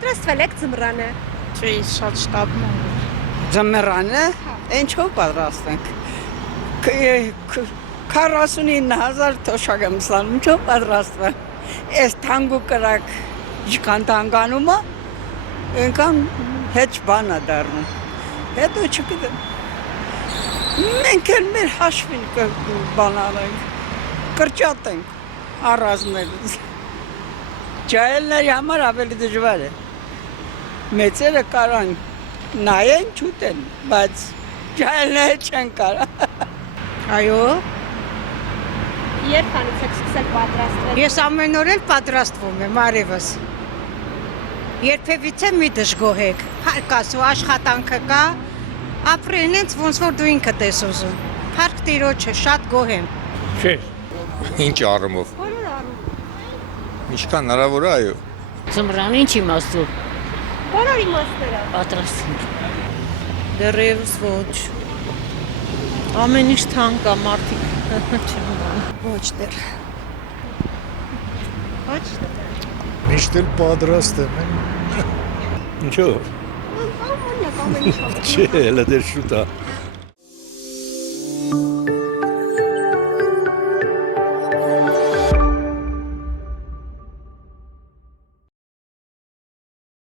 պատրաստվել եք ձմռանը։ Չէ, շատ շտապն է։ Ձմռանը ինչով պատրաստենք։ 49,000 թոշակ եմ ստանում, ինչով պատրաստվել։ Այս թանգու կրակ ինչքան թանգանումը, այնքան հետ բան է դառնում։ Հետո չգիտեմ։ Մենք էլ մեր հաշվին բան անենք, կրճատենք առազներից։ Ջահելների համար ավելի դժվար է։ Մեծերը կարան նայեն, չուտեն, բայց ջահելները չեն կարա։ Այո, Երբանից եք սկսել պատրաստվել։ ես ամեն օր էլ պատրաստվում եմ, արևս։ Երբևիցե մի դժգոհեք, փառք Աստծո, աշխատանքը կա, ապրեն ինձ ոնց որ դու ինքդ ես ուզում։ Փառք Տիրոջը, շատ գոհ եմ։ Չէ, Ինչ առումով։ Բոլոր առում։ Ինչքան հնարավոր է, այո։ Ձմռան ինչ իմաստով Բոլոր իմաստները։ պատրաստենք։ Դեռևս ոչ։ Ամեն ինչ թանկ է, մարդիկ չեմ բան։ Ոչ դեռ։ Ոչ։ միշտ էլ պատրաստ եմ։ Ինչո՞վ։ Ամեն ինչ։ Չէ, հələ դեռ շուտ է։